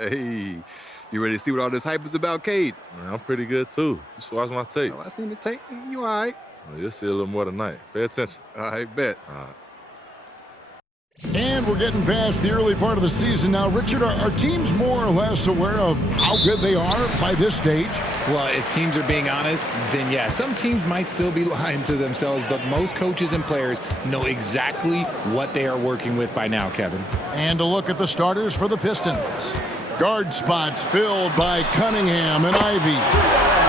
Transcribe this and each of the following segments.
Hey, you ready to see what all this hype is about, Cade? Man, I'm pretty good too. Just watch my tape. Oh, I seen the tape. You all right? Well, you'll see a little more tonight. Pay attention. I bet. All right. And we're getting past the early part of the season now. Richard, are teams more or less aware of how good they are by this stage? Well, if teams are being honest, then yeah, some teams might still be lying to themselves, but most coaches and players know exactly what they are working with by now, Kevin. And a look at the starters for the Pistons. Guard spots filled by Cunningham and Ivey.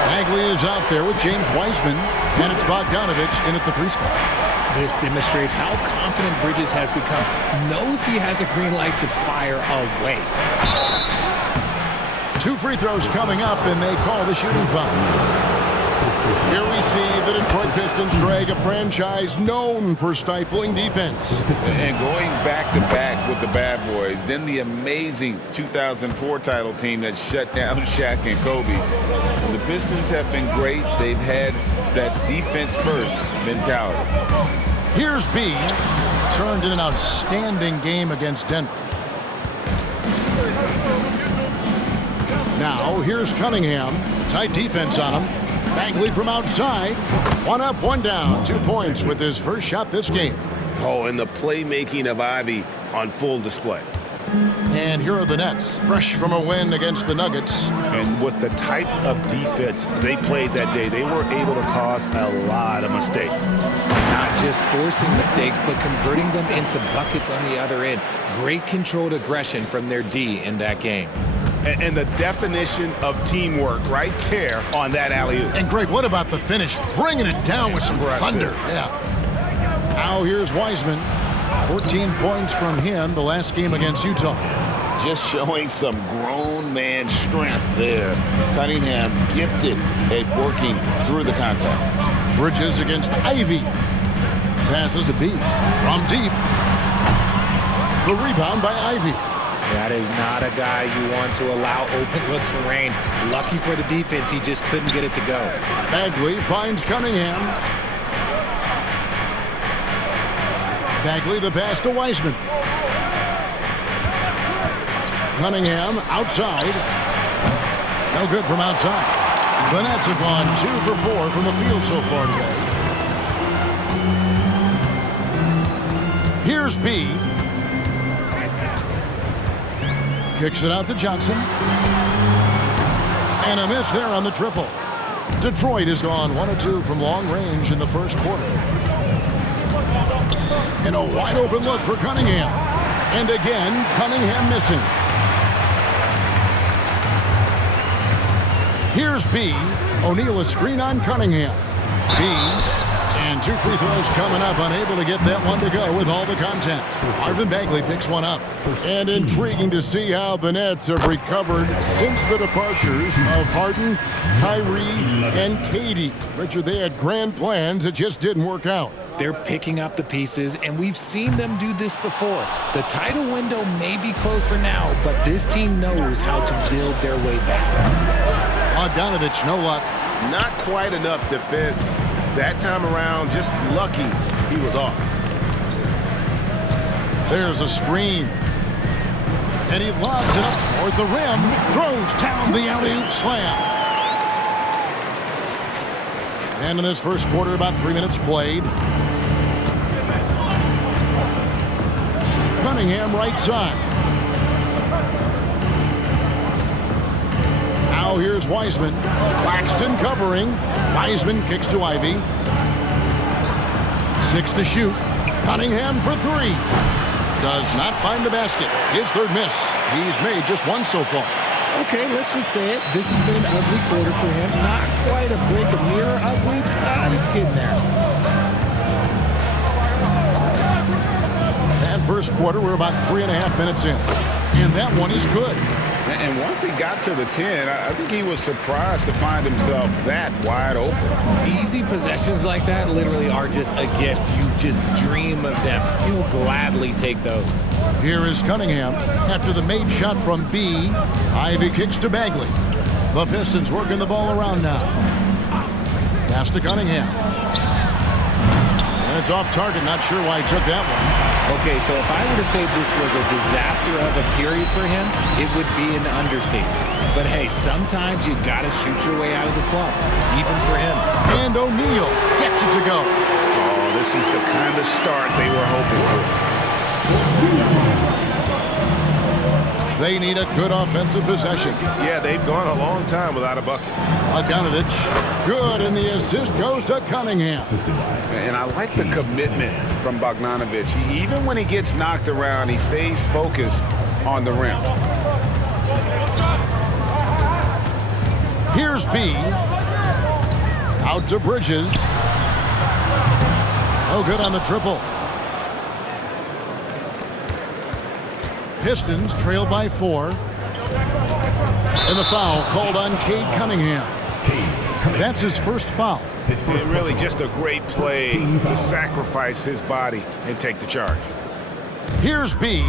Bagley is out there with James Wiseman, and it's Bogdanovich in at the 3 spot. This demonstrates how confident Bridges has become. Knows he has a green light to fire away. 2 free throws coming up, and they call the shooting foul. Here we see the Detroit Pistons, Greg, a franchise known for stifling defense. And going back-to-back with the bad boys, then the amazing 2004 title team that shut down Shaq and Kobe. The Pistons have been great. They've had that defense-first mentality. Here's B, turned in an outstanding game against Denver. Now, here's Cunningham. Tight defense on him. Bagley from outside. 1 up, 1 down. 2 points with his first shot this game. Oh, and the playmaking of Ivey on full display. And here are the Nets, fresh from a win against the Nuggets. And with the type of defense they played that day, they were able to cause a lot of mistakes. Not just forcing mistakes, but converting them into buckets on the other end. Great controlled aggression from their D in that game. And the definition of teamwork right there on that alley-oop. And Greg, what about the finish? Bringing it down with some thunder. Yeah. Now here's Wiseman. 14 points from him the last game against Utah. Just showing some grown man strength there. Cunningham gifted at working through the contact. Bridges against Ivey. Passes to B. From deep. The rebound by Ivey. That is not a guy you want to allow open looks for range. Lucky for the defense, he just couldn't get it to go. Bagley finds Cunningham. Bagley the pass to Wiseman. Cunningham outside. No good from outside. The Nets have gone 2 for 4 from the field so far today. Here's B. Kicks it out to Johnson. And a miss there on the triple. Detroit has gone 1 of 2 from long range in the first quarter. And a wide open look for Cunningham. And again, Cunningham missing. Here's B. O'Neal a screen on Cunningham. B. And 2 free throws coming up, unable to get that one to go with all the contact. Marvin Bagley picks one up. And intriguing to see how the Nets have recovered since the departures of Harden, Kyrie, and KD. Richard, they had grand plans. It just didn't work out. They're picking up the pieces, and we've seen them do this before. The title window may be closed for now, but this team knows how to build their way back. Bogdanovich, no luck. Not quite enough defense. That time around, just lucky he was off. There's a screen. And he lobs it up toward the rim. Throws down the alley-oop slam. And in this first quarter, about 3 minutes played. Cunningham right side. Now here's Wiseman. Claxton covering. Wiseman kicks to Ivey. 6 to shoot. Cunningham for 3. Does not find the basket. His 3rd miss. He's made just 1 so far. Okay, let's just say it. This has been an ugly quarter for him. Not quite a break of mirror ugly, but it's getting there. And first quarter, we're about 3.5 minutes in. And that one is good. And once he got to the 10, I think he was surprised to find himself that wide open. Easy possessions like that literally are just a gift. You just dream of them. He'll gladly take those. Here is Cunningham. After the made shot from B, Ivey kicks to Bagley. The Pistons working the ball around now. Pass to Cunningham. And it's off target. Not sure why he took that one. Okay, so if I were to say this was a disaster of a period for him, it would be an understatement. But hey, sometimes you got to shoot your way out of the slump, even for him. And O'Neal gets it to go. Oh, this is the kind of start they were hoping for. They need a good offensive possession. Yeah, they've gone a long time without a bucket. Bogdanovich, good, and the assist goes to Cunningham. And I like the commitment from Bogdanovich. Even when he gets knocked around, he stays focused on the rim. Here's B. Out to Bridges. Oh, good on the triple. Pistons trail by 4. And the foul called on Cade Cunningham. That's his first foul. And really just a great play to sacrifice his body and take the charge. Here's B.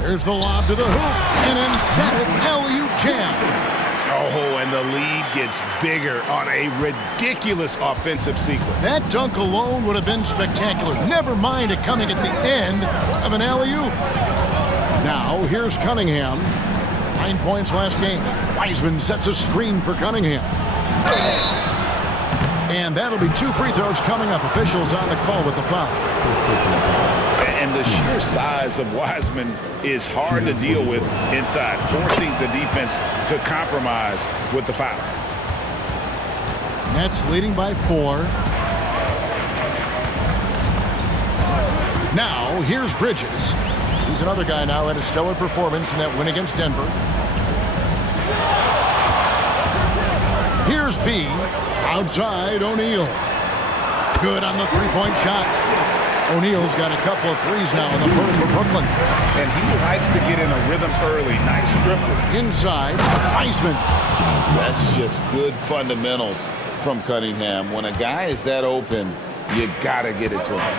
There's the lob to the hoop. An emphatic alley-oop jam. Oh, and the lead gets bigger on a ridiculous offensive sequence. That dunk alone would have been spectacular. Never mind it coming at the end of an alley-oop. Now, here's Cunningham. 9 points last game. Wiseman sets a screen for Cunningham. And that'll be 2 free throws coming up. Officials on the call with the foul. And the sheer size of Wiseman is hard to deal with inside, forcing the defense to compromise with the foul. Nets leading by 4. Now, here's Bridges. He's another guy now had a stellar performance in that win against Denver. Here's B. Outside, O'Neal. Good on the three-point shot. O'Neal's got a couple of threes now in the first for Brooklyn. And he likes to get in a rhythm early. Nice triple. Inside, Wiseman. That's just good fundamentals from Cunningham. When a guy is that open, you gotta get it to him.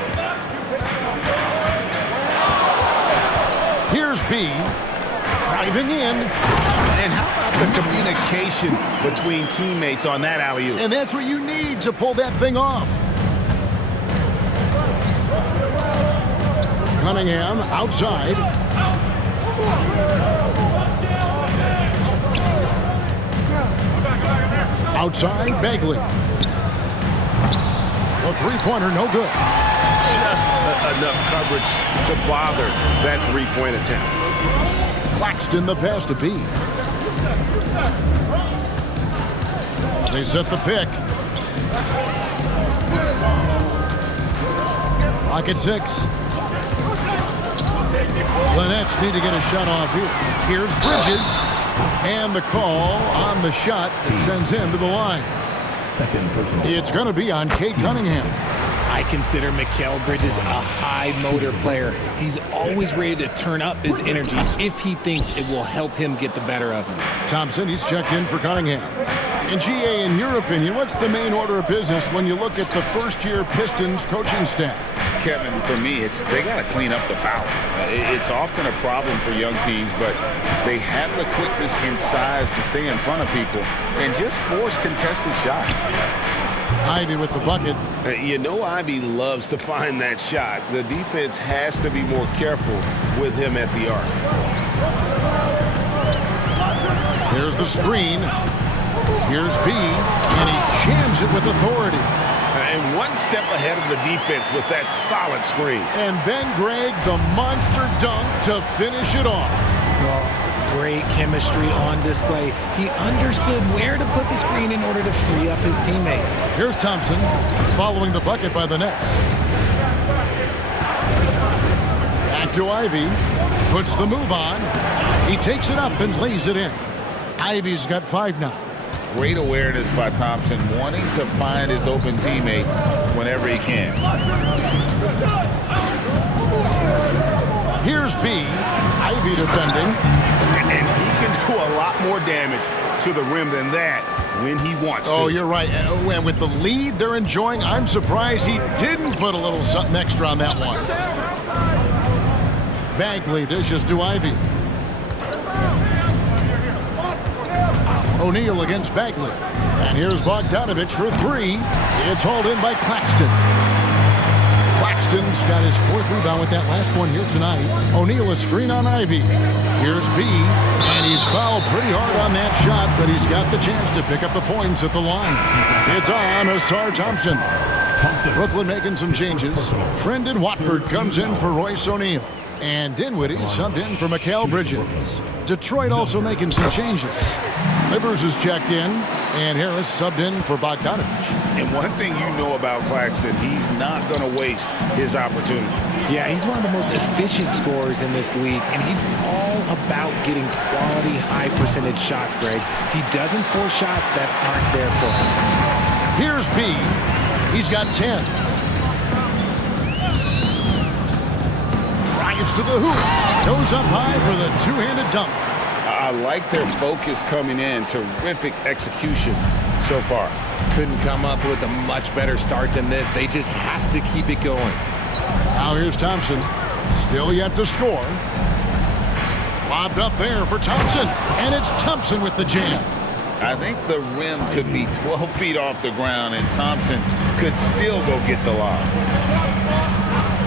Here's B. Driving in. And how about the communication between teammates on that alley-oop? And that's what you need to pull that thing off. Cunningham outside. Outside, Bagley. The three-pointer, no good. Just enough coverage to bother that three-point attempt. Claxton the pass to B. They set the pick. Clock at 6. Linnets need to get a shot off here. Here's Bridges. And the call on the shot that sends him to the line. It's going to be on Cade Cunningham. I consider Mikal Bridges a high-motor player. He's always ready to turn up his energy if he thinks it will help him get the better of him. Thompson, he's checked in for Cunningham. And GA, in your opinion, what's the main order of business when you look at the first-year Pistons coaching staff? Kevin, for me, they got to clean up the foul. It's often a problem for young teams, but they have the quickness and size to stay in front of people and just force contested shots. Ivy with the bucket. You know Ivy loves to find that shot. The defense has to be more careful with him at the arc. Here's the screen. Here's B, and he jams it with authority. And one step ahead of the defense with that solid screen. And then, Greg, the monster dunk to finish it off. Great chemistry on display. He understood where to put the screen in order to free up his teammate. Here's Thompson following the bucket by the Nets. Back to Ivy. Puts the move on. He takes it up and lays it in. Ivy's got 5 now. Great awareness by Thompson, wanting to find his open teammates whenever he can. Here's B. Ivy defending. And he can do a lot more damage to the rim than that when he wants to. Oh, you're right. And with the lead they're enjoying, I'm surprised he didn't put a little something extra on that one. Bagley dishes to Ivy. O'Neal against Bagley. And here's Bogdanovich for three. It's hauled in by Claxton. Claxton's got his fourth rebound with that last one here tonight. O'Neal a screen on Ivy. Here's B, and he's fouled pretty hard on that shot, but he's got the chance to pick up the points at the line. It's on Ausar Thompson. Brooklyn making some changes. Trendon Watford comes in for Royce O'Neal. And Dinwiddie subbed in for Mikal Bridges. Detroit also making some changes. Livers is checked in, and Harris subbed in for Bogdanovich. And one thing you know about Claxton, he's not going to waste his opportunity. Yeah, he's one of the most efficient scorers in this league, and he's all about getting quality, high-percentage shots, Greg. He doesn't force shots that aren't there for him. Here's B. He's got 10. Drives to the hoop. Goes up high for the two-handed dunk. I like their focus coming in. Terrific execution so far. Couldn't come up with a much better start than this. They just have to keep it going. Now here's Thompson. Still yet to score. Lobbed up there for Thompson. And it's Thompson with the jam. I think the rim could be 12 feet off the ground, and Thompson could still go get the lob.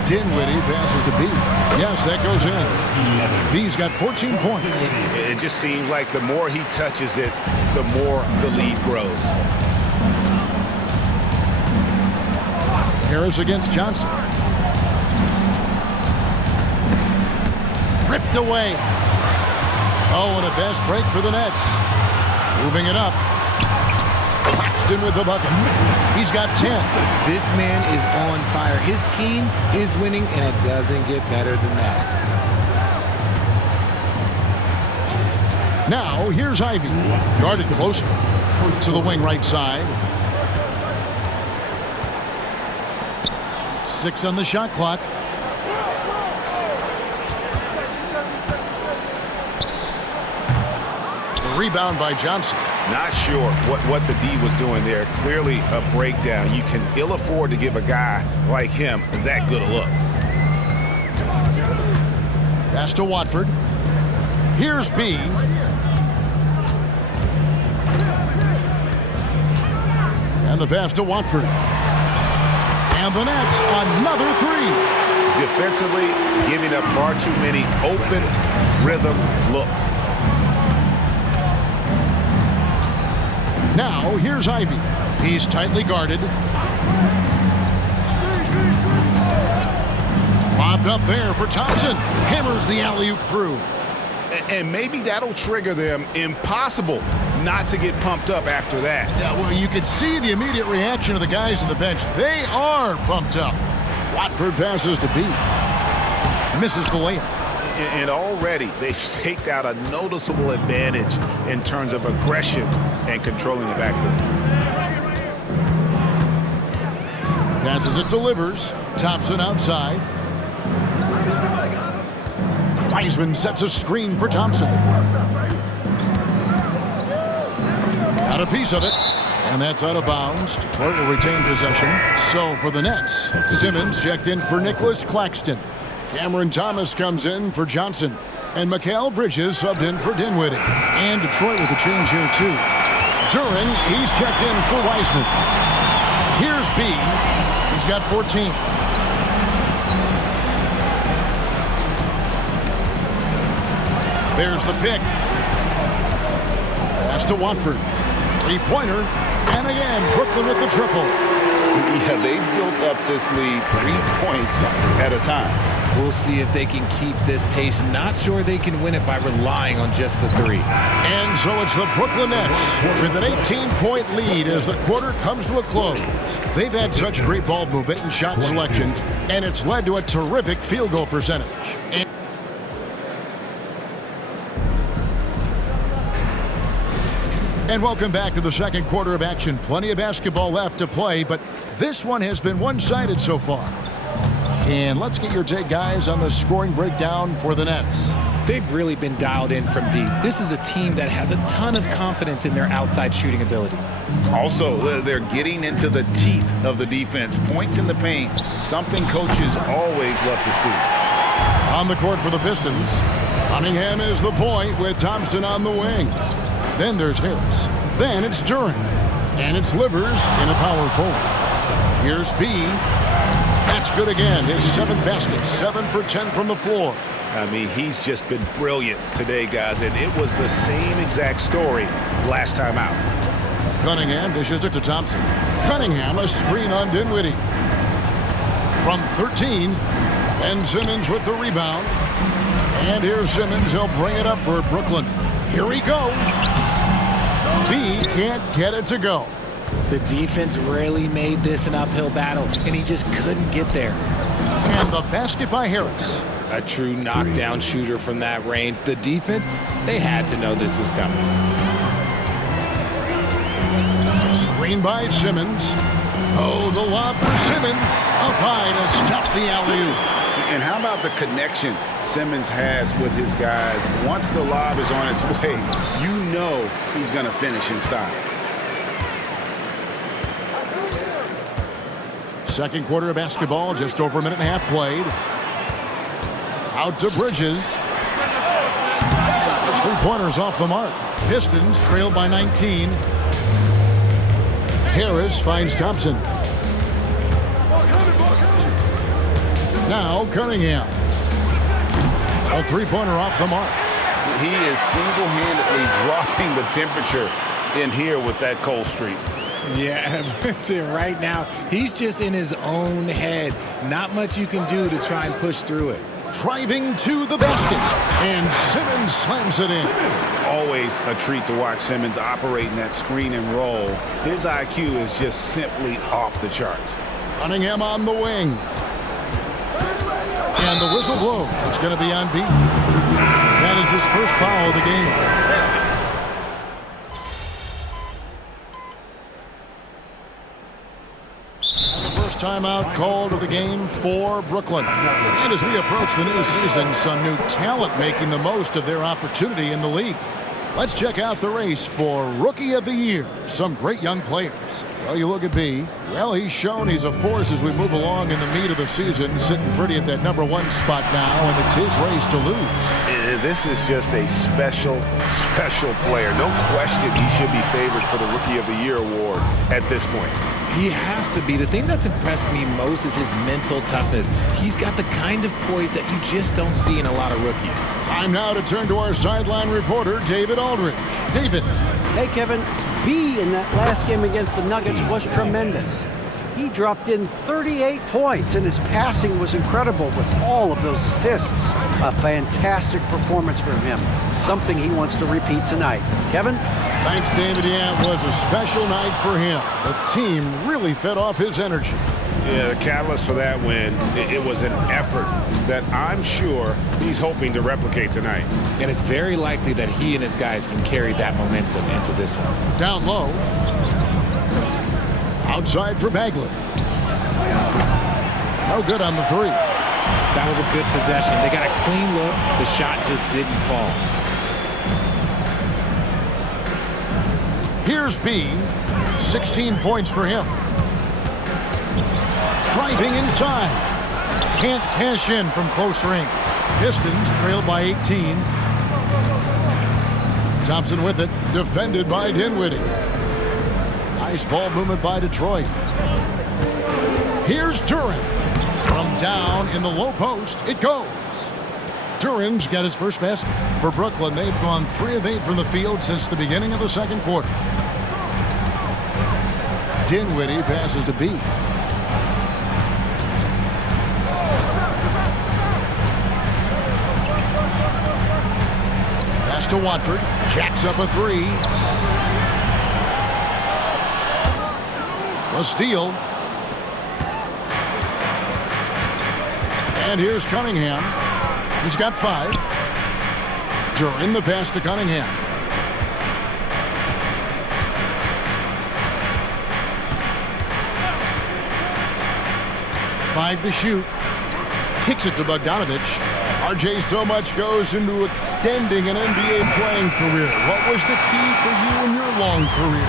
Dinwiddie passes to B. Yes, that goes in. B's got 14 points. It just seems like the more he touches it, the more the lead grows. Harris against Johnson. Ripped away. Oh, and a fast break for the Nets. Moving it up. Claxton with the bucket. He's got 10. This man is on fire. His team is winning, and it doesn't get better than that. Now, here's Ivy. Guarded closer to the wing right side. 6 on the shot clock. The rebound by Johnson. Not sure what the D was doing there. Clearly a breakdown. You can ill afford to give a guy like him that good a look. Pass to Watford. Here's B. And the pass to Watford. And the Nets, another three. Defensively, giving up far too many open rhythm looks. Now, here's Ivy. He's tightly guarded. Lobbed up there for Thompson. Hammers the alley-oop through. And maybe that'll trigger them. Impossible not to get pumped up after that. Yeah, well, you could see the immediate reaction of the guys on the bench. They are pumped up. Watford passes to B. Misses the layup. And already they've staked out a noticeable advantage in terms of aggression and controlling the backboard. Passes it to Livers. Thompson outside. Wiseman sets a screen for Thompson. Got a piece of it. And that's out of bounds. Detroit will retain possession. So for the Nets, Simmons checked in for Nicholas Claxton. Cameron Thomas comes in for Johnson. And Mikal Bridges subbed in for Dinwiddie. And Detroit with a change here, too. Duren, he's checked in for Wiseman. Here's B. He's got 14. There's the pick. Pass to Watford. Three-pointer. And again, Brooklyn with the triple. Yeah, they built up this lead 3 points at a time. We'll see if they can keep this pace. Not sure they can win it by relying on just the three. And so it's the Brooklyn Nets with an 18-point lead as the quarter comes to a close. They've had such great ball movement and shot selection, and it's led to a terrific field goal percentage. And welcome back to the second quarter of action. Plenty of basketball left to play, but this one has been one-sided so far. And let's get your take, guys, on the scoring breakdown for the Nets. They've really been dialed in from deep. This is a team that has a ton of confidence in their outside shooting ability. Also, they're getting into the teeth of the defense. Points in the paint, something coaches always love to see. On the court for the Pistons. Cunningham is the point with Thompson on the wing. Then there's Harris. Then it's Duren. And it's Livers in a power forward. Here's B. That's good again. His 7th basket. 7 for 10 from the floor. I mean, he's just been brilliant today, guys, and it was the same exact story last time out. Cunningham dishes it to Thompson. Cunningham, a screen on Dinwiddie. From 13, Ben Simmons with the rebound. And here's Simmons. He'll bring it up for Brooklyn. Here he goes. B can't get it to go. The defense really made this an uphill battle, and he just couldn't get there. And the basket by Harris. A true knockdown shooter from that range. The defense, they had to know this was coming. Screen by Simmons. Oh, the lob for Simmons. Up high to stuff the alley-oop. And how about the connection Simmons has with his guys? Once the lob is on its way, you know he's going to finish in style. Second quarter of basketball, just over a minute and a half played. Out to Bridges. Those 3-pointers off the mark. Pistons trail by 19. Harris finds Thompson. Now Cunningham. A 3-pointer off the mark. He is single-handedly dropping the temperature in here with that cold streak. Yeah, right now, he's just in his own head. Not much you can do to try and push through it. Driving to the basket. And Simmons slams it in. Always a treat to watch Simmons operating that screen and roll. His IQ is just simply off the charts. Cunningham on the wing. And the whistle blows. It's going to be on B. That is his first foul of the game. First timeout called of the game for Brooklyn. And as we approach the new season, some new talent making the most of their opportunity in the league. Let's check out the race for Rookie of the Year. Some great young players. Well, you look at B. Well, he's shown he's a force as we move along in the meat of the season, sitting pretty at that #1 spot now, and it's his race to lose. This is just a special player. No question he should be favored for the Rookie of the Year award at this point. He has to be. The thing that's impressed me most is his mental toughness. He's got the kind of poise that you just don't see in a lot of rookies. Time now to turn to our sideline reporter, David Aldridge. David. Hey, Kevin. B in that last game against the Nuggets was tremendous. He dropped in 38 points, and his passing was incredible with all of those assists. A fantastic performance from him. Something he wants to repeat tonight. Kevin? Thanks, David. Yeah, it was a special night for him. The team really fed off his energy. Yeah, the catalyst for that win, it was an effort that I'm sure he's hoping to replicate tonight. And it's very likely that he and his guys can carry that momentum into this one. Down low. Outside for Bagley. No good on the 3. That was a good possession. They got a clean look. The shot just didn't fall. Here's B. 16 points for him. Driving inside. Can't cash in from close range. Pistons trail by 18. Thompson with it. Defended by Dinwiddie. Nice ball movement by Detroit. Here's Duren. From down in the low post, it goes. Duren's got his first basket. For Brooklyn, they've gone 3 of 8 from the field since the beginning of the second quarter. Dinwiddie passes to B. Pass to Watford. Jacks up a 3. A steal. And here's Cunningham. He's got 5. Duren the pass to Cunningham. Five to shoot. Kicks it to Bogdanovich. RJ, so much goes into extending an NBA playing career. What was the key for you in your long career?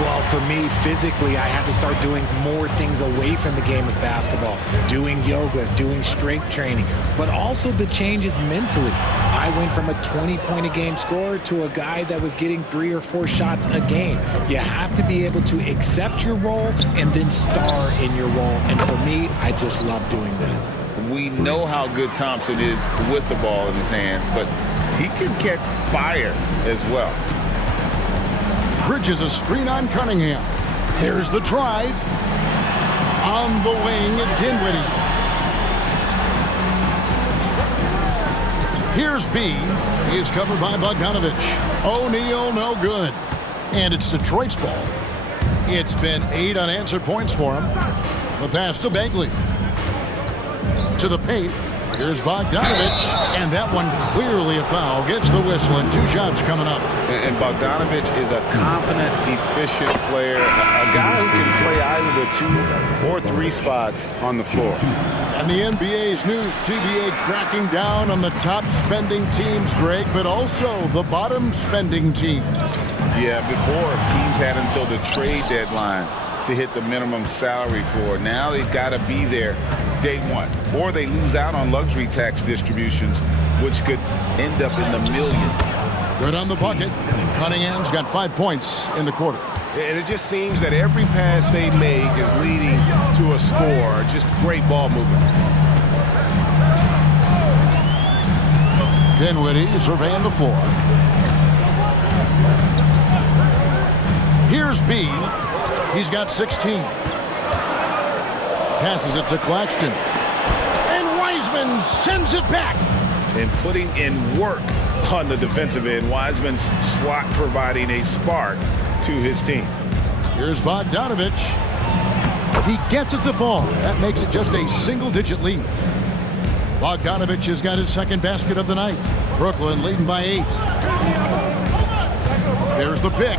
Well, for me, physically, I had to start doing more things away from the game of basketball, doing yoga, doing strength training, but also the changes mentally. I went from a 20-point-a-game scorer to a guy that was getting 3 or 4 shots a game. You have to be able to accept your role and then star in your role. And for me, I just love doing that. We know how good Thompson is with the ball in his hands, but he can catch fire as well. Bridges a screen on Cunningham. Here's the drive. On the wing, Dinwiddie. Here's B. He's covered by Bogdanovich. O'Neal, no good. And it's Detroit's ball. It's been 8 unanswered points for him. The pass to Bagley. To the paint. Here's Bogdanovich. And that one clearly a foul. Gets the whistle and 2 shots coming up. And Bogdanovich is a confident, efficient player. A guy who can play either the 2 or 3 spots on the floor. And the NBA's new CBA cracking down on the top spending teams, Greg, but also the bottom spending teams. Yeah, before teams had until the trade deadline to hit the minimum salary floor. Now they've got to be there day one, or they lose out on luxury tax distributions, which could end up in the millions. Good on the bucket. Cunningham's got 5 points in the quarter. And it just seems that every pass they make is leading to a score. Just great ball movement. Dinwiddie surveying the floor. Here's B. He's got 16. Passes it to Claxton. And Wiseman sends it back. And putting in work on the defensive end. Wiseman's swat providing a spark to his team. Here's Bogdanovich. He gets it to fall. That makes it just a single-digit lead. Bogdanovich has got his second basket of the night. Brooklyn leading by 8. There's the pick.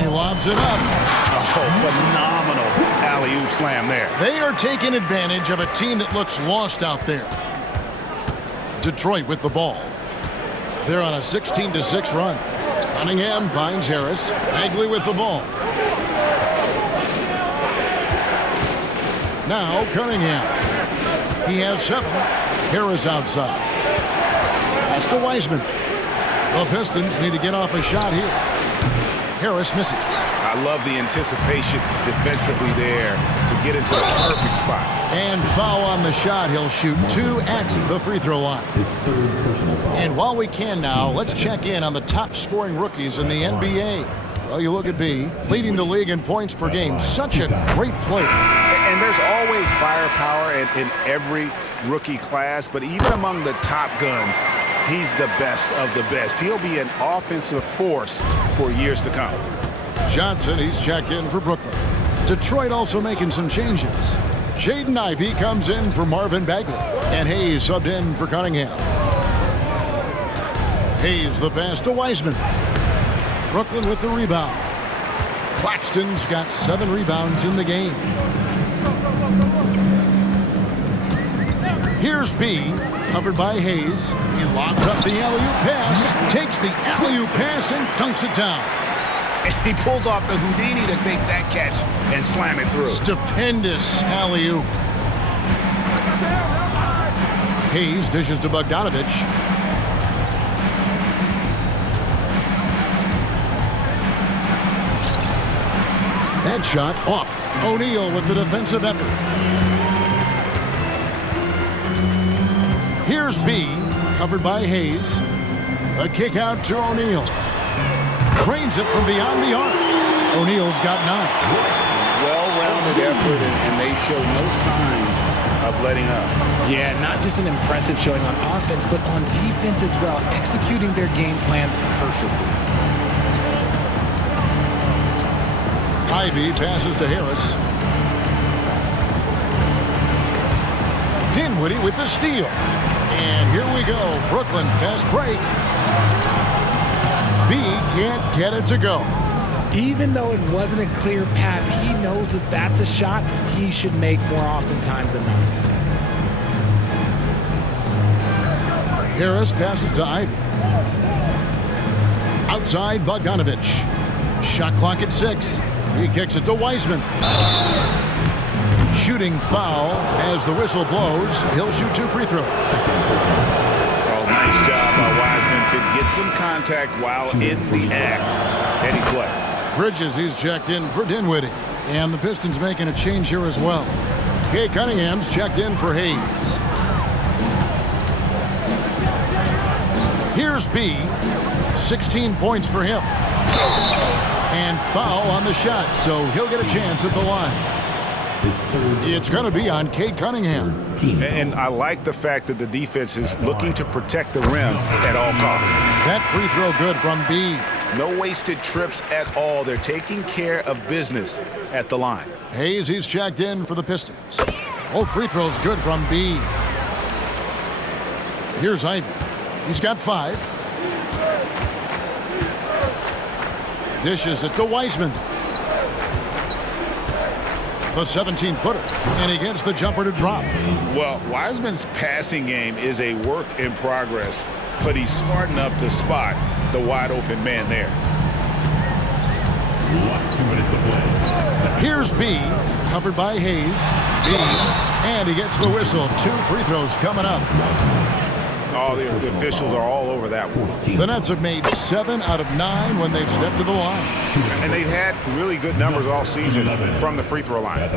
He lobs it up. Oh, phenomenal alley-oop slam there. They are taking advantage of a team that looks lost out there. Detroit with the ball. They're on a 16-6 run. Cunningham finds Harris. Bagley with the ball. Now Cunningham. He has 7. Harris outside. Pass to Wiseman. The Pistons need to get off a shot here. Harris misses. I love the anticipation defensively there to get into the perfect spot. And foul on the shot. He'll shoot 2 at the free throw line. And while we can now, let's check in on the top scoring rookies in the NBA. Well, you look at B, leading the league in points per game. Such a great player. And there's always firepower in every rookie class, but even among the top guns, he's the best of the best. He'll be an offensive force for years to come. Johnson, he's checked in for Brooklyn. Detroit also making some changes. Jaden Ivey comes in for Marvin Bagley. And Hayes subbed in for Cunningham. Hayes the pass to Wiseman. Brooklyn with the rebound. Claxton's got 7 rebounds in the game. Here's B, covered by Hayes. He lobs up the alley-oop pass, takes the alley-oop pass and dunks it down. And he pulls off the Houdini to make that catch and slam it through. Stupendous alley-oop. Hayes dishes to Bogdanovich. That shot off. O'Neal with the defensive effort. Here's B, covered by Hayes. A kick out to O'Neal. Trains it from beyond the arc. O'Neal's got 9. Well-rounded effort, and they show no signs of letting up. Yeah, not just an impressive showing on offense, but on defense as well, executing their game plan perfectly. Ivey passes to Harris. Dinwiddie with the steal. And here we go. Brooklyn fast break. B can't get it to go. Even though it wasn't a clear path, he knows that that's a shot he should make more oftentimes than not. Harris passes to Ivey. Outside Bogdanovich. Shot clock at 6. He kicks it to Wiseman. Shooting foul as the whistle blows. He'll shoot 2 free throws. Oh, nice job by Wiseman to get some contact while in the act. Heady play. Bridges, he's checked in for Dinwiddie. And the Pistons making a change here as well. Cade Cunningham's checked in for Hayes. Here's B. 16 points for him. And foul on the shot, so he'll get a chance at the line. It's going to be on Cade Cunningham. And I like the fact that the defense is looking to protect the rim at all costs. That free throw good from B. No wasted trips at all. They're taking care of business at the line. Hayes, he's checked in for the Pistons. Both free throws good from B. Here's Ivy. He's got 5. Dishes it to Wiseman. The 17-footer. And he gets the jumper to drop. Well, Wiseman's passing game is a work in progress, but he's smart enough to spot the wide-open man there. Here's B, covered by Hayes. B, and he gets the whistle. 2 free throws coming up. Oh, the officials are all over that one. The Nets have made 7 out of 9 when they've stepped to the line. And they've had really good numbers all season from the free throw line.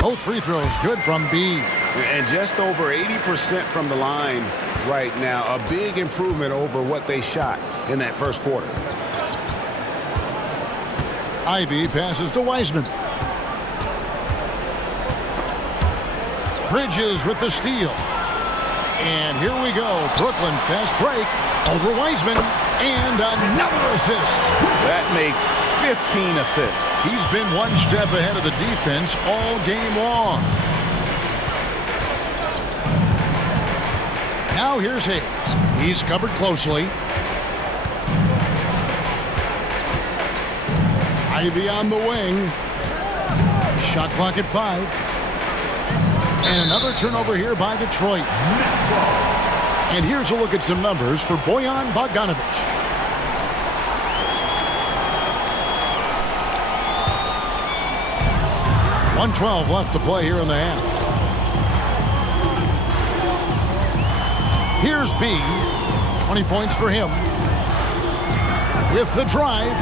Both free throws good from B. And just over 80% from the line right now. A big improvement over what they shot in that first quarter. Ivy passes to Wiseman. Bridges with the steal. And here we go. Brooklyn fast break over Wiseman. And another assist. That makes 15 assists. He's been one step ahead of the defense all game long. Now here's Hayes. He's covered closely. Ivy on the wing. Shot clock at 5. And another turnover here by Detroit. And here's a look at some numbers for Bojan Bogdanovic. .112 left to play here in the half. Here's B. 20 points for him. With the drive.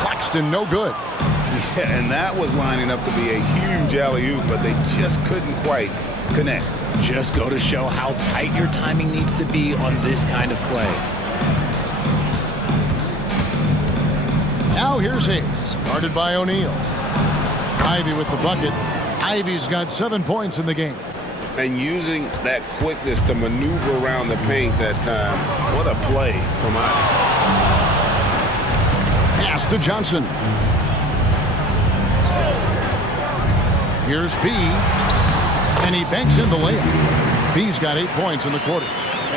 Claxton no good. Yeah, and that was lining up to be a huge alley-oop, but they just couldn't quite connect. Just go to show how tight your timing needs to be on this kind of play. Now here's Hayes, guarded by O'Neal. Ivy with the bucket. Ivy's got 7 points in the game. And using that quickness to maneuver around the paint that time. What a play from Ivy. Pass to Johnson. Here's B. And he banks in the layup. B's got 8 points in the quarter.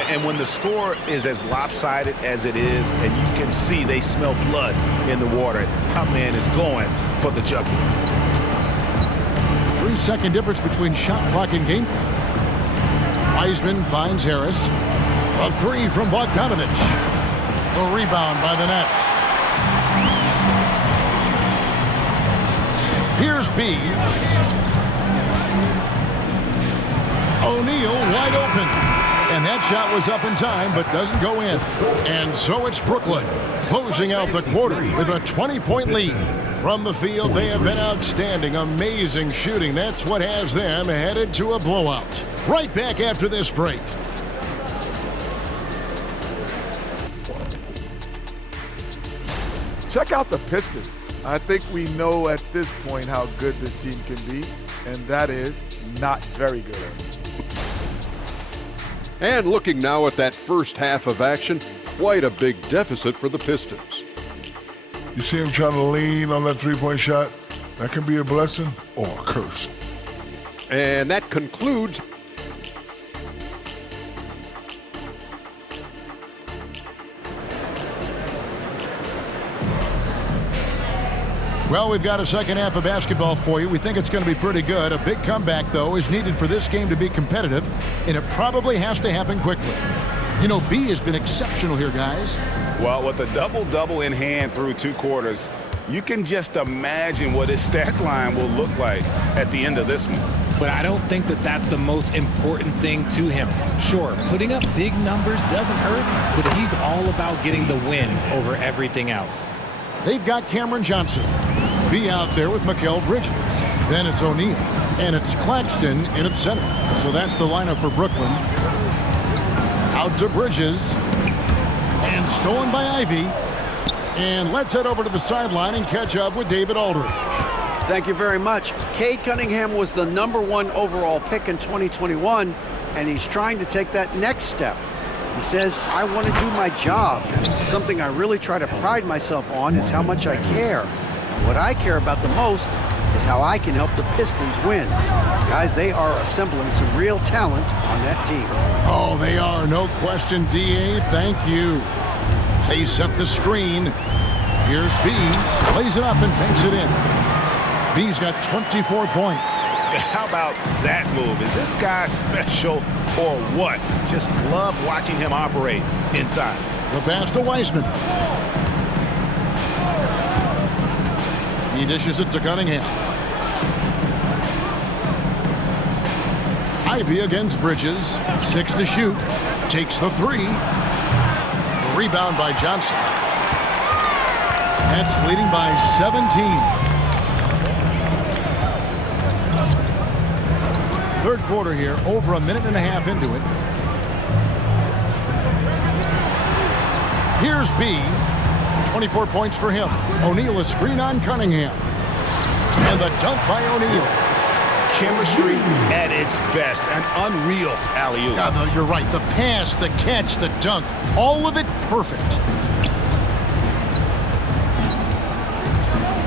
And when the score is as lopsided as it is, and you can see they smell blood in the water, my man is going for the jugular. 3-second difference between shot clock and game clock. Wiseman finds Harris. A 3 from Bogdanovic. The rebound by the Nets. Here's B. O'Neal wide open. And that shot was up in time, but doesn't go in. And so it's Brooklyn closing out the quarter with a 20-point lead. From the field, they have been outstanding. Amazing shooting. That's what has them headed to a blowout. Right back after this break. Check out the Pistons. I think we know at this point how good this team can be, and that is not very good. And looking now at that first half of action, quite a big deficit for the Pistons. You see him trying to lean on that three-point shot? That can be a blessing or a curse. And that concludes. Well, we've got a second half of basketball for you. We think it's going to be pretty good. A big comeback, though, is needed for this game to be competitive, and it probably has to happen quickly. You know, B has been exceptional here, guys. Well, with a double-double in hand through 2 quarters, you can just imagine what his stat line will look like at the end of this one. But I don't think that that's the most important thing to him. Sure, putting up big numbers doesn't hurt, but he's all about getting the win over everything else. They've got Cameron Johnson. B out there with Mikal Bridges. Then it's O'Neal. And it's Claxton in at center. So that's the lineup for Brooklyn. Out to Bridges. And stolen by Ivy. And let's head over to the sideline and catch up with David Aldridge. Thank you very much. Cade Cunningham was the #1 overall pick in 2021, and he's trying to take that next step. He says, I want to do my job. Something I really try to pride myself on is how much I care. And what I care about the most is how I can help the Pistons win. Guys, they are assembling some real talent on that team. Oh, they are. No question, D.A. Thank you. They set the screen. Here's B. Plays it up and banks it in. B's got 24 points. How about that move? Is this guy special or what? Just love watching him operate inside. The pass to Wiseman. He dishes it to Cunningham. Ivy against Bridges. 6 to shoot. Takes the 3. Rebound by Johnson. Nets leading by 17. Third quarter here, over a minute and a half into it. Here's B. 24 points for him. O'Neal a screen on Cunningham. And the dunk by O'Neal. Chemistry at its best. An unreal alley-oop. Yeah, you're right. The pass, the catch, the dunk, all of it perfect.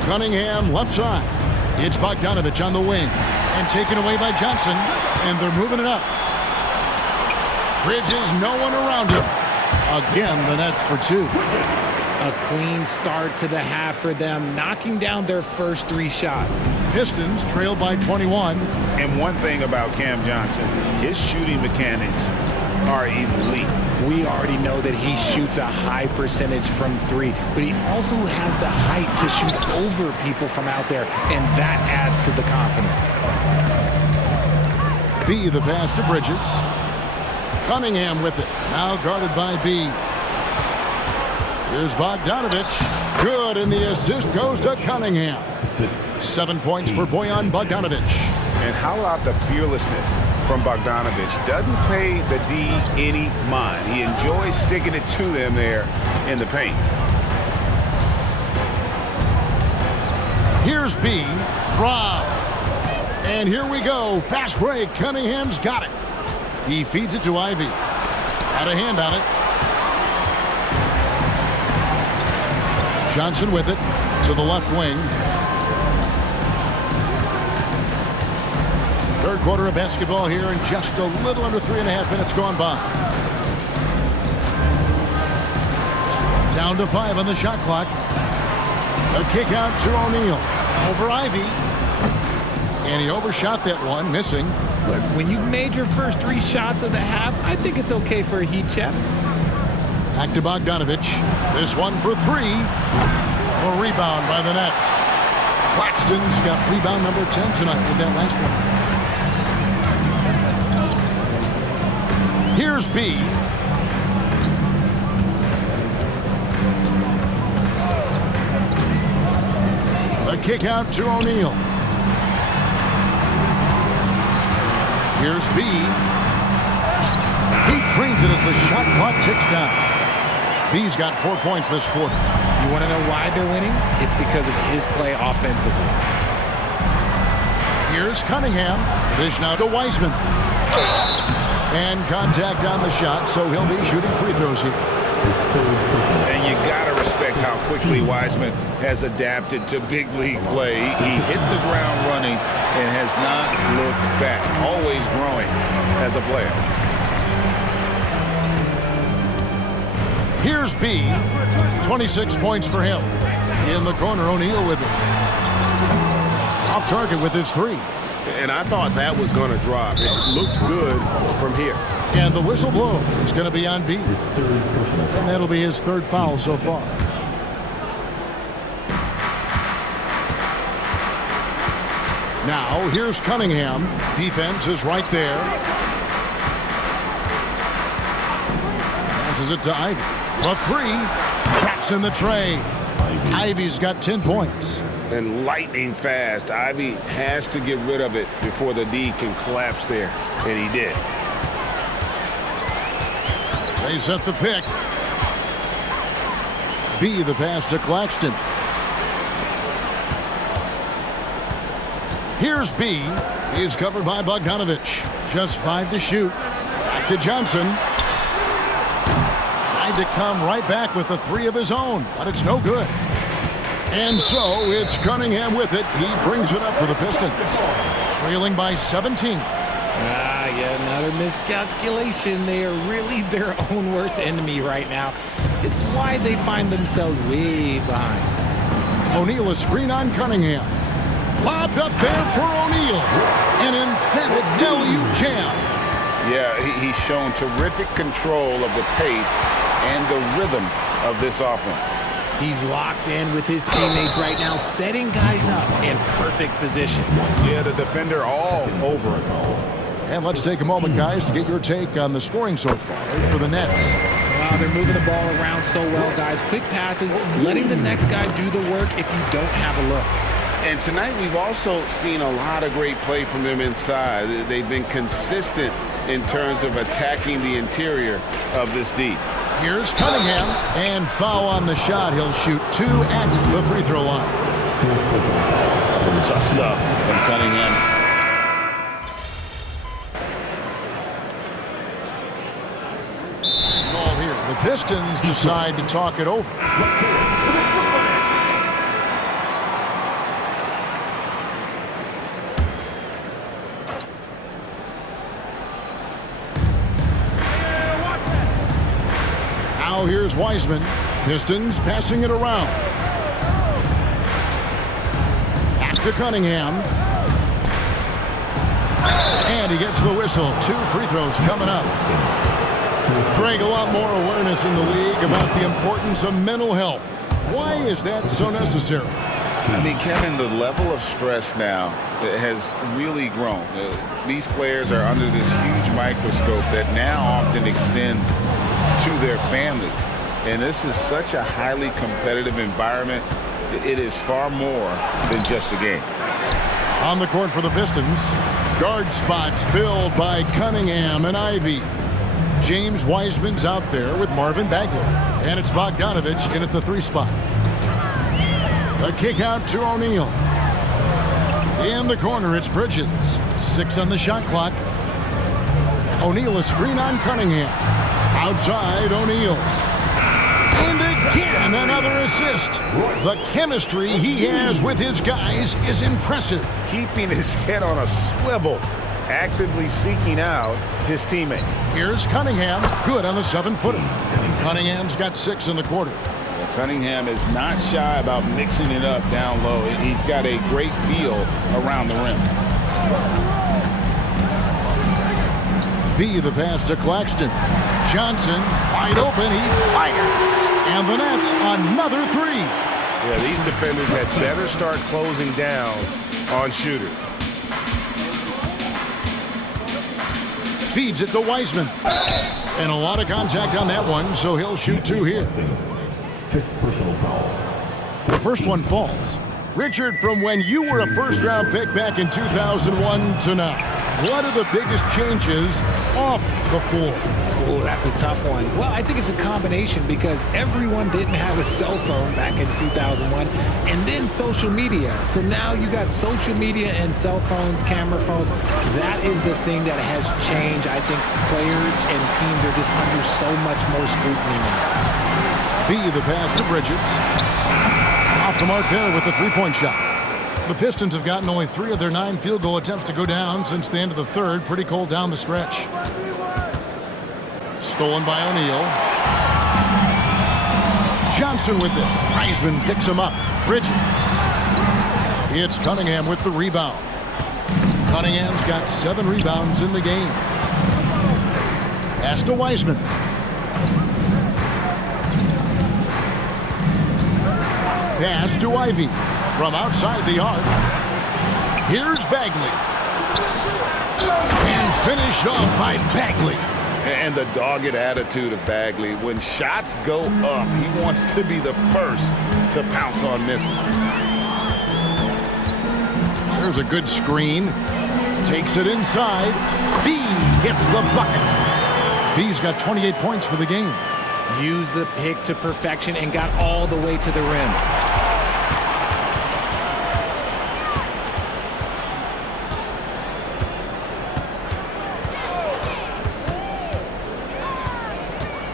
Cunningham left side. It's Bogdanovich on the wing. And taken away by Johnson. And they're moving it up. Bridges, no one around him. Again, the Nets for 2. A clean start to the half for them, knocking down their first 3 shots. Pistons trail by 21. And one thing about Cam Johnson, his shooting mechanics are elite. We already know that he shoots a high percentage from 3, but he also has the height to shoot over people from out there, and that adds to the confidence. B, the pass to Bridges. Cunningham with it. Now guarded by B. Here's Bogdanovich. Good, and the assist goes to Cunningham. 7 points for Bojan Bogdanovich. And how about the fearlessness from Bogdanovich? Doesn't pay the D any mind. He enjoys sticking it to them there in the paint. Here's B. Rob. And here we go. Fast break. Cunningham's got it. He feeds it to Ivy. Got a hand on it. Johnson with it to the left wing. Third quarter of basketball here, and just a little under 3.5 minutes gone by. Down to 5 on the shot clock. A kick out to O'Neal. Over Ivy. And he overshot that one, missing. But when you've made your first 3 shots of the half, I think it's okay for a heat check. Back to Bogdanovich. This one for 3. A rebound by the Nets. Claxton's got rebound number 10 tonight with that last one. Here's B. A kick out to O'Neal. Here's B. He drains it as the shot clock ticks down. B's got 4 points this quarter. You want to know why they're winning? It's because of his play offensively. Here's Cunningham. Dish now to Wiseman. And contact on the shot, so he'll be shooting free throws here. And you got to respect how quickly Wiseman has adapted to big league play. He hit the ground running and has not looked back. Always growing as a player. Here's B. 26 points for him. In the corner, O'Neal with it. Off target with his 3. And I thought that was going to drop. It looked good from here. And the whistle blows. It's going to be on B. And that'll be his third foul so far. Now, here's Cunningham. Defense is right there. Passes it to Ivy. The three. Traps in the tray. Ivy's got 10 points. And lightning fast. Ivy has to get rid of it before the D can collapse there. And he did. They set the pick. B, the pass to Claxton. Here's B. He's covered by Bogdanovich. Just 5 to shoot. Back to Johnson. Tried to come right back with the 3 of his own, but it's no good. And so it's Cunningham with it. He brings it up for the Pistons. Trailing by 17. Yeah, another miscalculation. They are really their own worst enemy right now. It's why they find themselves way behind. O'Neal, a screen on Cunningham. Lobbed up there for O'Neal. An emphatic LU jam. Yeah, he's shown terrific control of the pace and the rhythm of this offense. He's locked in with his teammates right now, setting guys up in perfect position. Yeah, the defender all over it. And let's take a moment, guys, to get your take on the scoring so far for the Nets. Wow, they're moving the ball around so well, guys. Quick passes, letting the next guy do the work if you don't have a look. And tonight we've also seen a lot of great play from them inside. They've been consistent in terms of attacking the interior of this D. Here's Cunningham, and foul on the shot. He'll shoot 2 at the free throw line. Tough stuff from Cunningham. Ball here. The Pistons decide to talk it over. Now here's Wiseman. Pistons passing it around. Back to Cunningham. And he gets the whistle. 2 free throws coming up. Greg, a lot more awareness in the league about the importance of mental health. Why is that so necessary? I mean, Kevin, the level of stress now has really grown. These players are under this huge microscope that now often extends to their families. And this is such a highly competitive environment. It is far more than just a game. On the court for the Pistons, guard spots filled by Cunningham and Ivy. James Wiseman's out there with Marvin Bagley. And it's Bogdanovich in at the 3 spot. A kick out to O'Neal. In the corner, it's Bridges. 6 on the shot clock. O'Neal, a screen on Cunningham. Outside, O'Neal. And again, another assist. The chemistry he has with his guys is impressive. Keeping his head on a swivel, actively seeking out his teammate. Here's Cunningham, good on the 7-footer. Cunningham's got 6 in the quarter. Cunningham is not shy about mixing it up down low. He's got a great feel around the rim. B, the pass to Claxton. Johnson, wide open, he fires. And the Nets, another 3. Yeah, these defenders had better start closing down on shooters. Feeds it to Wiseman. And a lot of contact on that one, so he'll shoot 2 here. 5th personal foul. The first one falls. Richard, from when you were a first-round pick back in 2001 to now, what are the biggest changes off the floor? Oh, that's a tough one. Well, I think it's a combination because everyone didn't have a cell phone back in 2001 and then social media. So now you got social media and cell phones, camera phones. That is the thing that has changed. I think players and teams are just under so much more scrutiny now. B, the pass to Bridges. Off the mark there with the 3-point shot. The Pistons have gotten only 3 of their 9 field goal attempts to go down since the end of the 3rd. Pretty cold down the stretch. Stolen by O'Neal. Johnson with it. Wiseman picks him up. Bridges. It's Cunningham with the rebound. Cunningham's got 7 rebounds in the game. Pass to Wiseman. Pass to Ivy. From outside the arc. Here's Bagley. And finished off by Bagley. And the dogged attitude of Bagley. When shots go up, he wants to be the first to pounce on misses. There's a good screen. Takes it inside. B hits the bucket. B's got 28 points for the game. Used the pick to perfection and got all the way to the rim.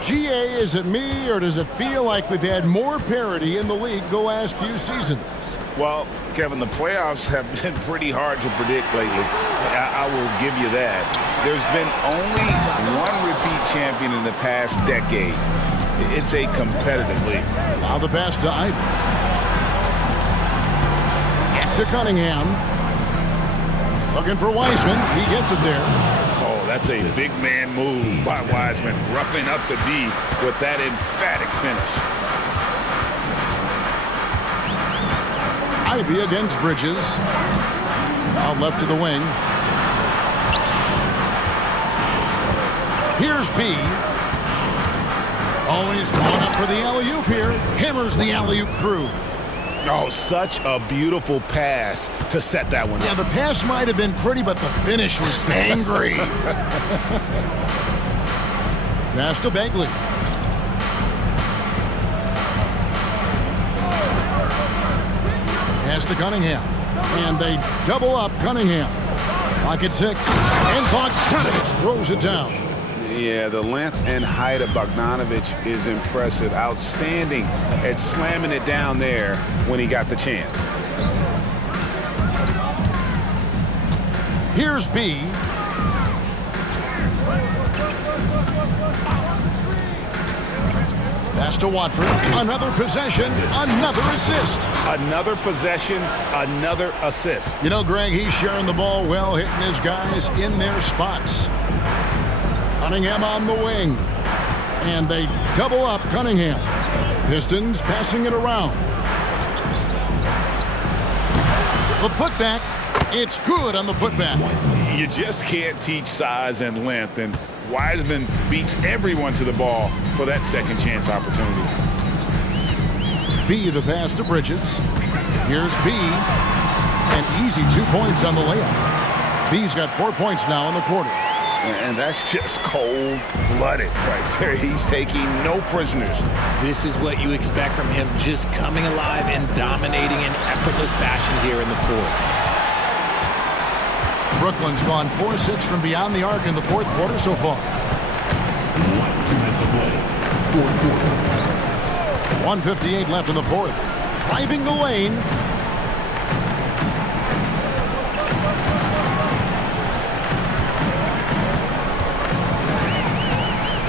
GA, is it me, or does it feel like we've had more parity in the league the last few seasons? Well, Kevin, the playoffs have been pretty hard to predict lately. I will give you that. There's been only one repeat champion in the past decade. It's a competitive league. Now the pass to Ivy. To Cunningham. Looking for Wiseman. He gets it there. Oh, that's a big man move by Wiseman, roughing up the D with that emphatic finish. Ivy against Bridges. Out left to the wing. Here's B. Oh, he's going up for the alley-oop here. Hammers the alley-oop through. Oh, such a beautiful pass to set that one up. Yeah, the pass might have been pretty, but the finish was angry. Pass to Bagley. Pass to Cunningham. And they double up Cunningham. Pocket 6. And Bogdanovich throws it down. Yeah, the length and height of Bogdanovich is impressive. Outstanding at slamming it down there when he got the chance. Here's B. Pass to Watford. Another possession, another assist. Another possession, another assist. You know, Greg, he's sharing the ball well, hitting his guys in their spots. Cunningham on the wing. And they double up Cunningham. Pistons passing it around. The putback. It's good on the putback. You just can't teach size and length, and Wiseman beats everyone to the ball for that second chance opportunity. B, the pass to Bridges. Here's B. An easy 2 points on the layup. B's got 4 points now in the quarter. And that's just cold-blooded right there. He's taking no prisoners. This is what you expect from him, just coming alive and dominating in effortless fashion here in the fourth. Brooklyn's gone 4-6 from beyond the arc in the fourth quarter so far. 1:58 left in the fourth. Driving the lane.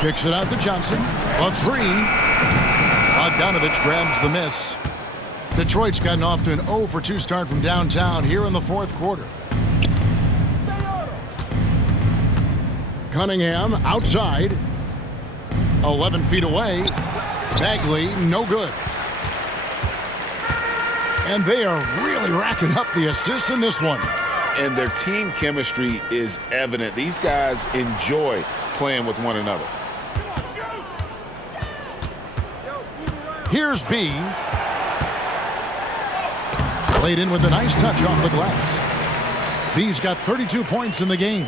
Kicks it out to Johnson. A three. Bogdanovich grabs the miss. Detroit's gotten off to an 0-for-2 start from downtown here in the fourth quarter. Cunningham outside. 11 feet away. Bagley, no good. And they are really racking up the assists in this one. And their team chemistry is evident. These guys enjoy playing with one another. Here's B. Played in with a nice touch off the glass. B's got 32 points in the game.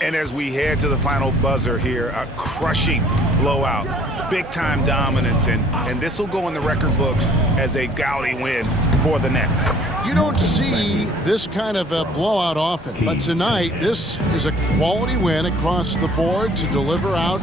And as we head to the final buzzer here, a crushing blowout, big-time dominance, and this will go in the record books as a gaudy win for the Nets. You don't see this kind of a blowout often, but tonight this is a quality win across the board to deliver out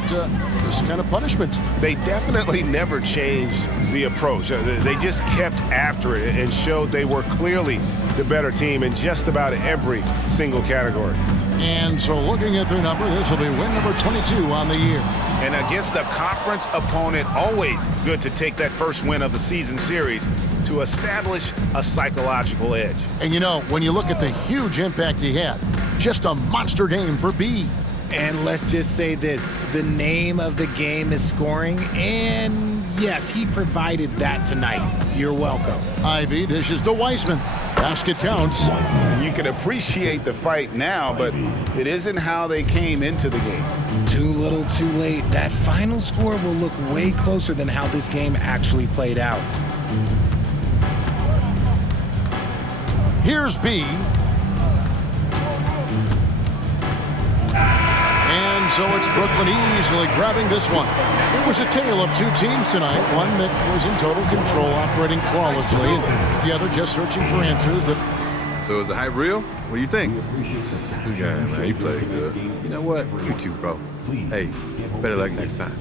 this kind of punishment. They definitely never changed the approach. They just kept after it and showed they were clearly the better team in just about every single category. And so looking at their number, this will be win number 22 on the year. And against a conference opponent, always good to take that first win of the season series to establish a psychological edge. And you know, when you look at the huge impact he had, just a monster game for B. And let's just say this, the name of the game is scoring, and yes, he provided that tonight. You're welcome. Ivy dishes to Weissman. Basket counts. You can appreciate the fight now, but it isn't how they came into the game. Too little, too late. That final score will look way closer than how this game actually played out. Here's B. And so it's Brooklyn easily grabbing this one. It was a tale of two teams tonight, one that was in total control, operating flawlessly, and the other just searching for answers. So is the hype real? What do you think? Good game, man. You played good. You know what? You too, bro. Hey, better luck next time.